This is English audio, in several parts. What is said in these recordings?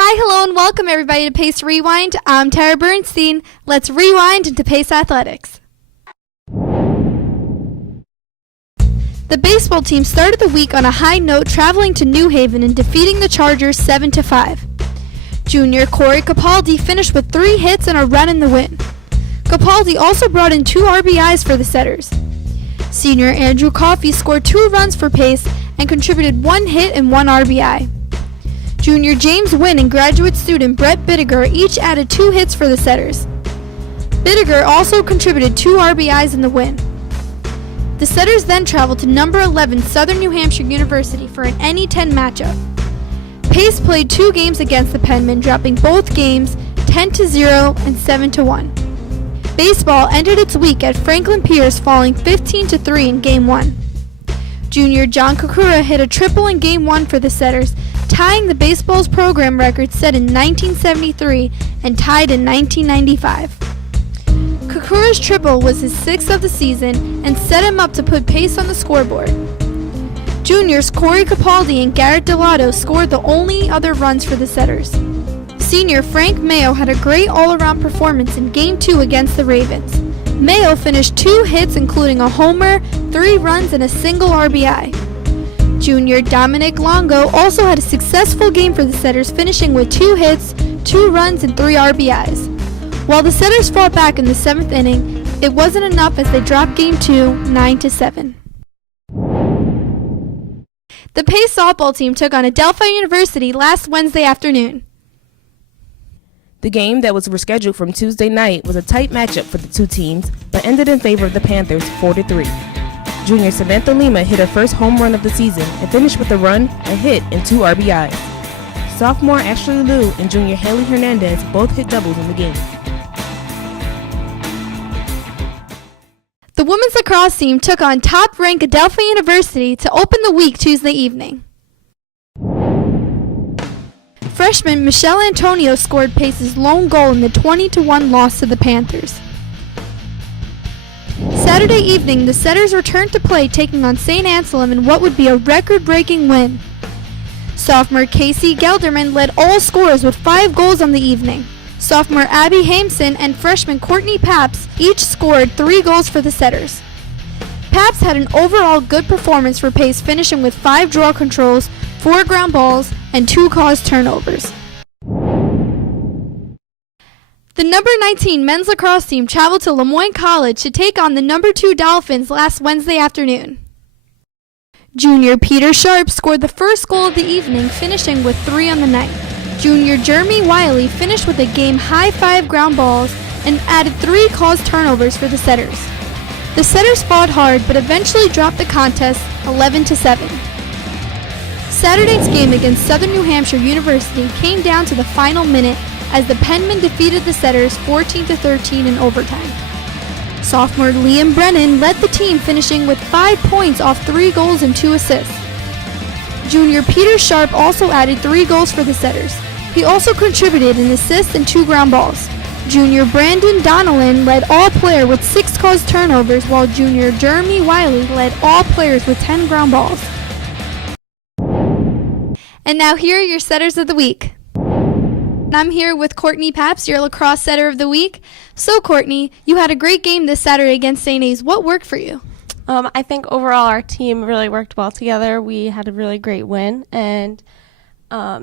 Hi, hello, and welcome everybody to Pace Rewind. I'm Tara Bernstein. Let's rewind into Pace Athletics. The baseball team started the week on a high note, traveling to New Haven and defeating the Chargers 7-5. Junior Corey Capaldi finished with 3 hits and a run in the win. Capaldi also brought in 2 RBIs for the Setters. Senior Andrew Coffey scored 2 runs for Pace and contributed 1 hit and 1 RBI. Junior James Wynn and graduate student Brett Bittiger each added 2 hits for the Setters. Bittiger also contributed 2 RBIs in the win. The Setters then traveled to number 11 Southern New Hampshire University for an NE10 matchup. Pace played 2 games against the Penmen, dropping both games 10-0 and 7-1. Baseball ended its week at Franklin Pierce, falling 15-3 in Game 1. Junior John Kakura hit a triple in Game 1 for the Setters, tying the baseball's program record set in 1973 and tied in 1995. Kakura's triple was his 6th of the season and set him up to put Pace on the scoreboard. Juniors Corey Capaldi and Garrett Delato scored the only other runs for the Setters. Senior Frank Mayo had a great all-around performance in Game 2 against the Ravens. Mayo finished 2 hits, including a homer, 3 runs, and a single RBI. Junior Dominic Longo also had a successful game for the Setters, finishing with 2 hits, 2 runs, and 3 RBIs. While the Setters fought back in the 7th inning, it wasn't enough as they dropped Game 2 9-7. The Pace softball team took on Adelphi University last Wednesday afternoon. The game that was rescheduled from Tuesday night was a tight matchup for the two teams, but ended in favor of the Panthers 4-3. Junior Samantha Lima hit her first home run of the season and finished with a run, a hit, and 2 RBIs. Sophomore Ashley Liu and junior Haley Hernandez both hit doubles in the game. The women's lacrosse team took on top-ranked Adelphi University to open the week Tuesday evening. Freshman Michelle Antonio scored Pace's lone goal in the 20-1 loss to the Panthers. Saturday evening, the Setters returned to play, taking on St. Anselm in what would be a record-breaking win. Sophomore Casey Gelderman led all scorers with 5 goals on the evening. Sophomore Abby Hameson and freshman Courtney Paps each scored 3 goals for the Setters. Paps had an overall good performance for Pace, finishing with 5 draw controls, 4 ground balls, and 2 caused turnovers. The number 19 men's lacrosse team traveled to Lemoyne College to take on the number 2 Dolphins last Wednesday afternoon. Junior Peter Sharp scored the first goal of the evening, finishing with 3 on the night. Junior Jeremy Wiley finished with a game-high 5 ground balls and added 3 caused turnovers for the Setters. The Setters fought hard but eventually dropped the contest 11-7. Saturday's game against Southern New Hampshire University came down to the final minute as the Penmen defeated the Setters 14-13 in overtime. Sophomore Liam Brennan led the team, finishing with 5 points off 3 goals and 2 assists. Junior Peter Sharp also added 3 goals for the Setters. He also contributed an assist and 2 ground balls. Junior Brandon Donnellan led all player with 6 caused turnovers, while junior Jeremy Wiley led all players with 10 ground balls. And now here are your Setters of the Week. I'm here with Courtney Paps, your lacrosse setter of the week. So Courtney, you had a great game this Saturday against St. A's. What worked for you? I think overall our team really worked well together. We had a really great win, and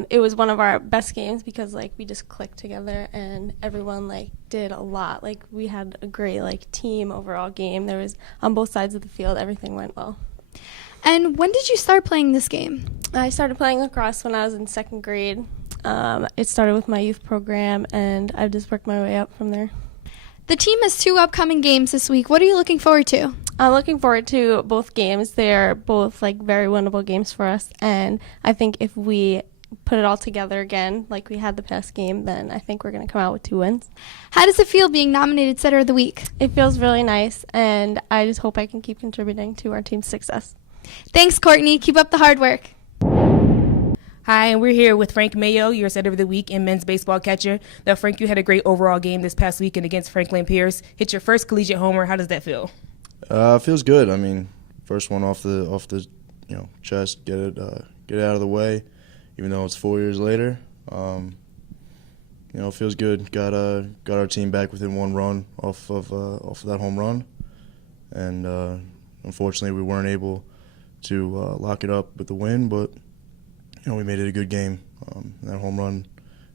it was one of our best games because we just clicked together and everyone did a lot. We had a great team overall game. There was on both sides of the field, everything went well. And when did you start playing this game? I started playing lacrosse when I was in 2nd grade. It started with my youth program, and I've just worked my way up from there. The team has 2 upcoming games this week. What are you looking forward to? I'm looking forward to both games. They're both very winnable games for us, and I think if we put it all together again like we had the past game, then I think we're going to come out with 2 wins. How does it feel being nominated Setter of the Week? It feels really nice, and I just hope I can keep contributing to our team's success. Thanks, Courtney. Keep up the hard work. Hi, and we're here with Frank Mayo, your Setter of the Week and men's baseball catcher. Now, Frank, you had a great overall game this past weekend against Franklin Pierce. Hit your first collegiate homer. How does that feel? It feels good. I mean, first one off the chest, get it out of the way. Even though it's 4 years later, it feels good. Got our team back within one run off of that home run, and unfortunately we weren't able to lock it up with the win. But we made it a good game. That home run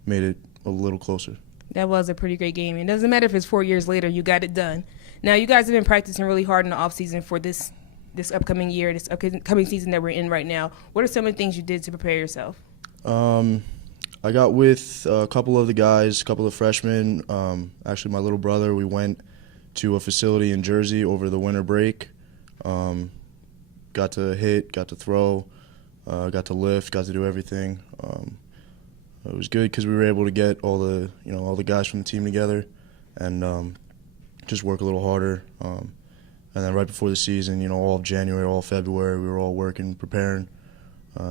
made it a little closer. That was a pretty great game. It doesn't matter if it's 4 years later, you got it done. Now, you guys have been practicing really hard in the offseason for this upcoming year, this upcoming season that we're in right now. What are some of the things you did to prepare yourself? I got with a couple of the guys, a couple of freshmen. Actually, my little brother, we went to a facility in Jersey over the winter break. Got to hit, got to throw, got to lift, got to do everything. It was good because we were able to get all the guys from the team together and just work a little harder. And then right before the season, all of January, all of February, we were all working, preparing,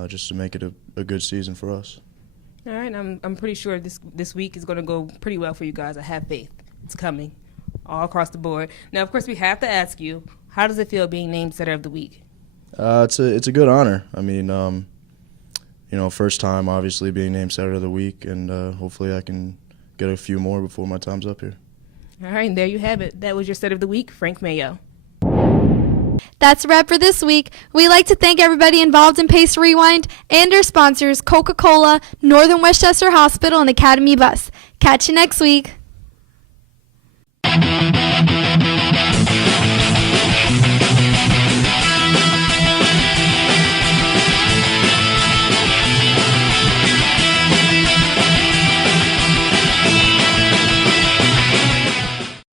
just to make it a good season for us. All right, I'm pretty sure this week is going to go pretty well for you guys. I have faith. It's coming all across the board. Now, of course, we have to ask you, how does it feel being named Setter of the Week? It's a good honor. I mean, first time obviously being named Setter of the Week, and hopefully I can get a few more before my time's up here. All right, and there you have it. That was your Setter of the Week, Frank Mayo. That's a wrap for this week. We'd like to thank everybody involved in Pace Rewind and our sponsors, Coca-Cola, Northern Westchester Hospital, and Academy Bus. Catch you next week.